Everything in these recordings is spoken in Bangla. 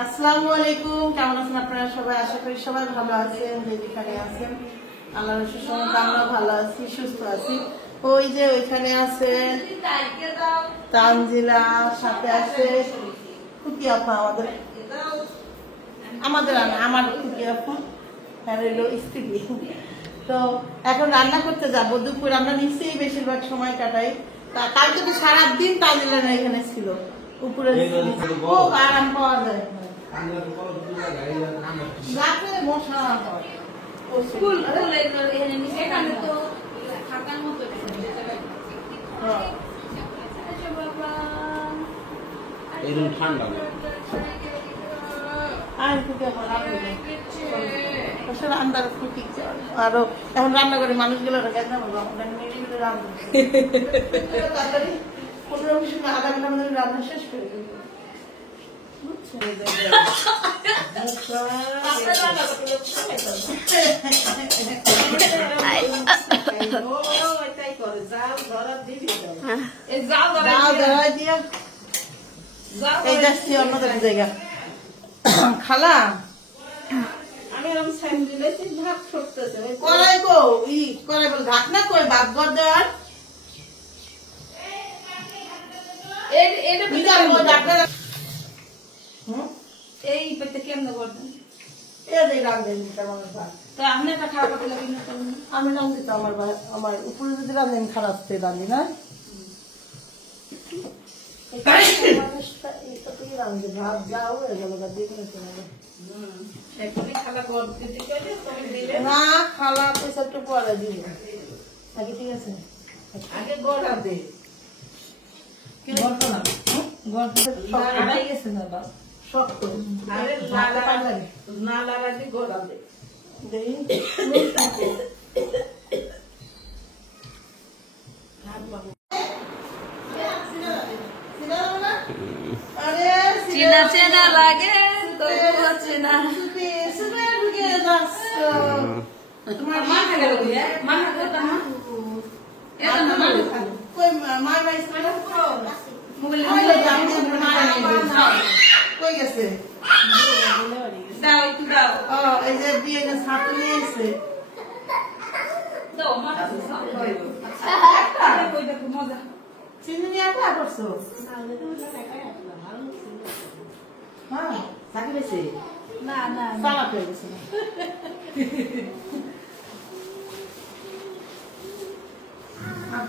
আসসালামু আলাইকুম, কেমন আছেন আপনারা সবাই? আশা করি সবাই ভালো আছেন, যেখানে আছেন। আল্লাহর রহমতে আমরা ভালো আছি, সুস্থ আছি। ওই যে ওইখানে আছে তানজিলা, সাথে আছে খুকি আপা, আমার খুকি আপা, আর হলো স্ত্রী। তো এখন রান্না করতে যাবো। দুপুর আমরা নিশ্চয়ই বেশিরভাগ সময় কাটাই। কালকে তো সারাদিন তানজিলা এখানে ছিল, উপরে খুব আরাম পাওয়া যায়। রাত্রে মশা হয়, স্কুল এখানে তো থাকার মতো ঠান্ডা আরো এখন রান্না করে মানুষগুলো 15-20 মিনিট, আধা ঘন্টার মধ্যে রান্না শেষ করে দেবো। খালা আমি ঢাকনা কই বাদ ঘর দেওয়ার এই পেতে কেমন করতেন? আমি রান্ধি তো আমার উপরে যদি রান্ধেন খারাপ রান্ধি না, ভাত যাও না খালা পয়সা একটু পরে দিব আগে, ঠিক আছে? আগে গড়া দে শক্ত না লাগাতে গড়া দে। চেনা চেনা লাগে চেনা তোমার মাথা গেল মাথা করতাম না কই গেছে? দাও একটু দাও। এই যে বিয়ে ছাত্র নিয়ে এসে মজা চিনি নিয়ে একটা করছো। হ্যাঁ থাকি বেশি না না সালাদ হয়ে গেছে।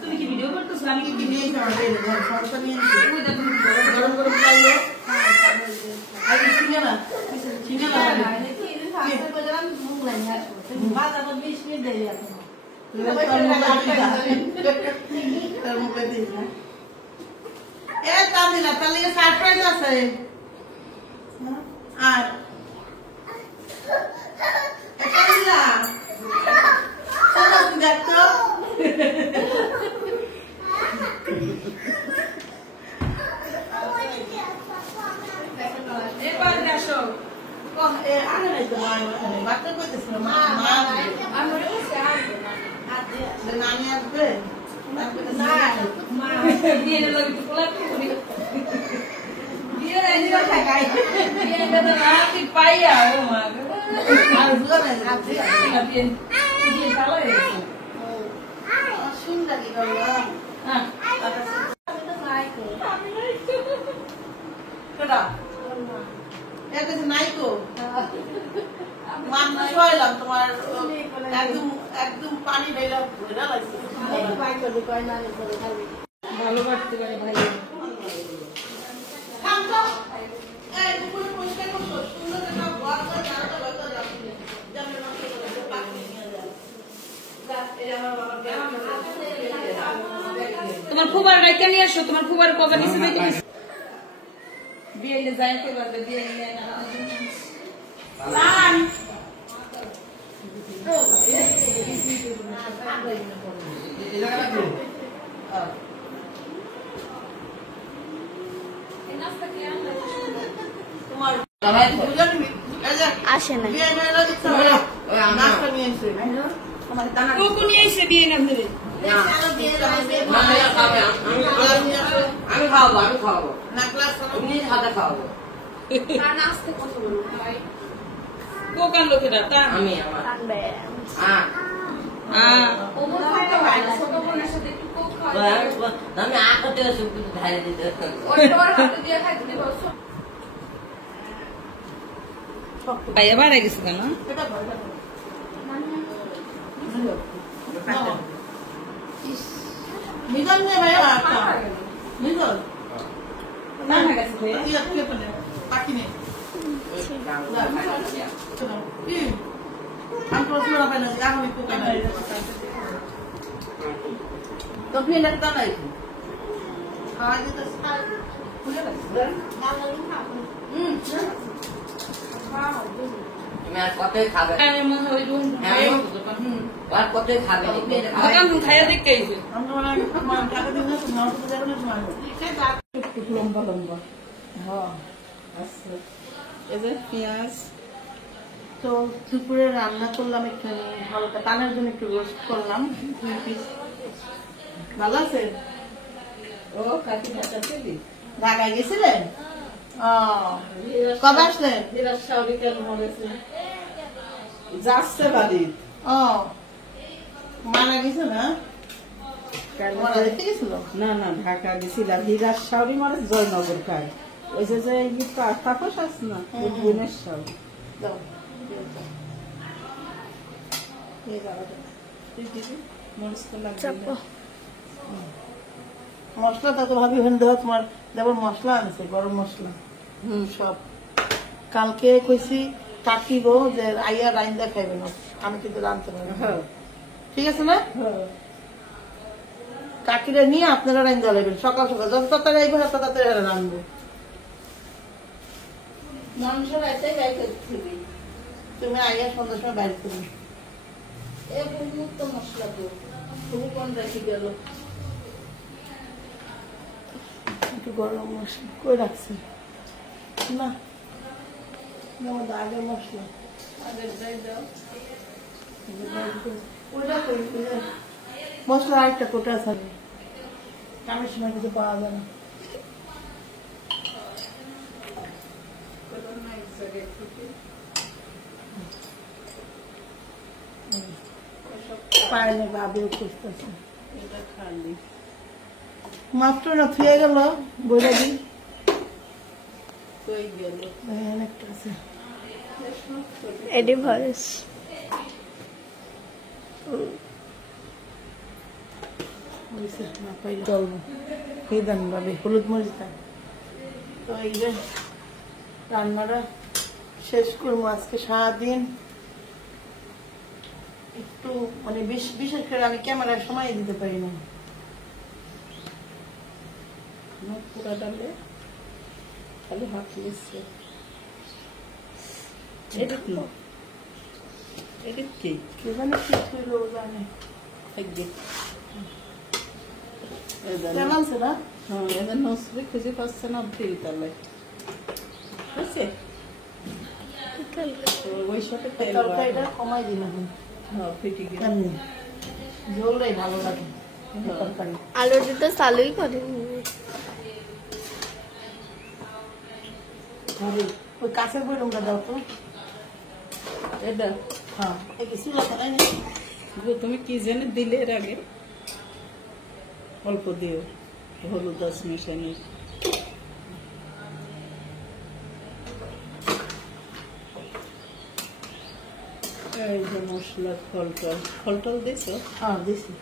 তুমি কি ভিডিও করতেছো? আমি কি ভিডিও গরম গরম খাইলে চিনে না সারপ্রাইজ আছে। আর দেখতো বাচ্চা করতেছিল নানি আসবে পাইয়া নাইকো তোমার একদম পানি ঢেলা ভালো বাড়তে পারে ভাই। তোমার খুবার ডাইকা নিয়ে আসো, তোমার খুবার কবে নিচে যাইতে বিয়ে যাইতে পারবে বিয়ে নিয়ে আসে না বিয়ে না ধরে আমি খাওয়াবো না ক্লাস খাওয়াবো কোকান লোকেরা তা আমি আমার আমি আঁকাতে ধারে দিতে ভাইয়া বাড়া গেছে কেন এটা ভয় লাগে। নিজাম নে ভাই একটা নিজাম না না গেছে ভাইয়া তুই আজকে পেলে বাকি নেই কি আমি প্রশ্ন হবে না যা আমি কোকা নাই তো ফির একটা নাই খাওয়া দিতে স্টাইল খুলে গেছে আমি আর কতই খাবে আমি মনে হয় রুম আর কতই খাবে দোকান খাইয়া দেখতে আইছে আমরা মানে টাকা দিন না তোমার তো যাবে না তোমার একটু লম্বা লম্বা হ্যাঁ আচ্ছা এই যে পেঁয়াজ তো দুপুরে রান্না করলাম একটু হালকা টানের জন্য একটু রোস্ট করলাম 2 পিস ভালো আছে ও কাকি কাটাতে দি ঢাকায় গেছিলেন কবে আসলেন যাচ্ছে বাড়ি ও মারা গেছে না মারা যেতে গেছিল না না ঢাকা গেছিলাম হীরার শাড়ি মানে জয়নগর খায় ওই যে তাপস আছে না ওই বোনের শাড়ি যাও মশলাটা তো ভাবি ওখানে দেওয়া তোমার যেমন মশলা আনছে গরম মশলা সব কালকে কইছি কাকিব যে আইয়া রাইন্দা খাইবে না আমি কিন্তু রাঁধতে পারবো না। ঠিক আছে না কাকিরা নিয়ে আপনারা রাইন্দা লাগবেন সকাল সকাল যত তাড়াতাড়ি আইবে তত তাড়াতাড়ি এরা রাঁধবো মাংস রাইতেই গাই করতে তুমি আইয়া সন্ধ্যার সময় বাইরে করবে এ বহুত মশলা তো তুমি কোন রেখে গেল একটু গরম মশলা কই রাখছি না আমাদের আগের মশলা আগের যাই দাও ওইটা কই মশলা আরেকটা কোটা আছে কামের সময় কিছু পাওয়া যায় না পায়নি বাবেও খুঁজতেছে মাত্র না থুয়ে গেল বইটা দিই অনেকটা আছে এডি ভয়েস না পাইলে চলবো এই দেন ভাবে হলুদ মরিচ দেন তো এই যে রান্নাটা শেষ করবো আজকে সারাদিন একটু মানে বিশেষ করে আমি ক্যামেরায় সময় দিতে পারি না পুরা ডালে খালি হাত নিচ্ছে এটা কি এটা কি কে জানে কি ছিল জানে কেমন আছে না হ্যাঁ এদের নসবে খুঁজে পাচ্ছে না তিলতলায় বুঝছে ওই সাথে তেল তরকারিটা কমাই দিলাম হ্যাঁ ফিটি গেছে এমনি ঝোলটাই ভালো লাগে তরকারি আলু দিতে চালুই করেনি ভালো ওই কাছের বইরুমটা দাও তো এটা হ্যাঁ এই চুলা ফেলাই নি তুমি কি জেনে দিলে এর আগে অল্প দিও হলুদ 10 মিশানি এই যে মশলা ফলটল দিছো হ্যাঁ দিছি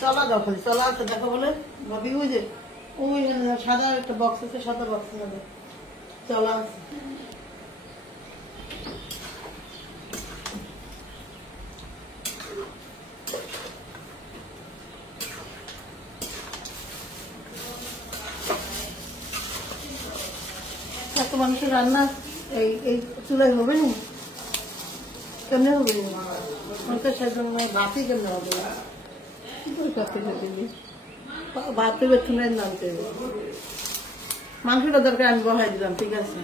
চলা দাও খালি চলা আছে দেখো বলে ভাবি ওই যে ওই সাদা একটা বক্স আছে সাদা বক্স মধ্যে চলা আছে এত মানুষের রান্না এই এই চুলাই হবে না কেমনে হবে আমাকে সেজন্য ভাতই কেমনে হবে ওই কাছে দিবি ভাত বেতনে নামতে মাংসটা দরকার আমি বহাই দিলাম ঠিক আছে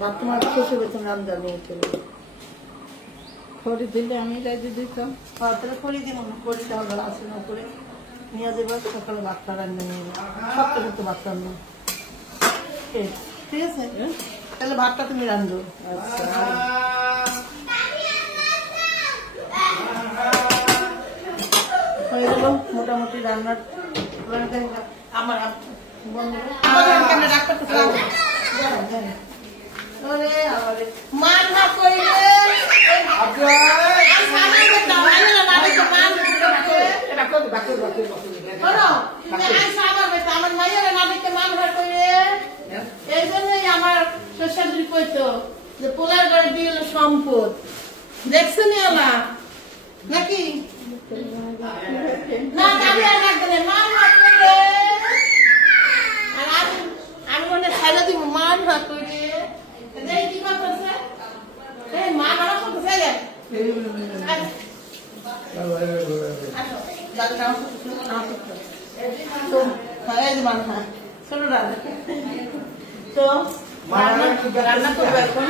ভাত তোমার শেষে বেতন রান্না নিয়ে চলে খড়ি দিলে আমি রাজি দিতাম তাহলে করি দিব না করি তাহলে আসে না করে নিয়ে যাবো সকালে ভাতটা রান্না নিয়ে সব কিছু ভাত রান্না ঠিক আছে তাহলে ভাতটা তুমি রান্ধো। আচ্ছা হয়ে গেল মোটামুটি রান্নার আমার মান না করলে আমার মায়ের নাবিকে মান ভার করে এই জন্যই আমার শ্বশুর কইতো যে পোলার ঘরে দিয়ে সম্পদ দেখছেন না নাকি না আমি আর রাখবে মান ভাগ করে আর আমি মনে ছাইলে দিব মান ভাগ করে কি করতেছে মান আমার করতেছে তো রান্না করবো এখন।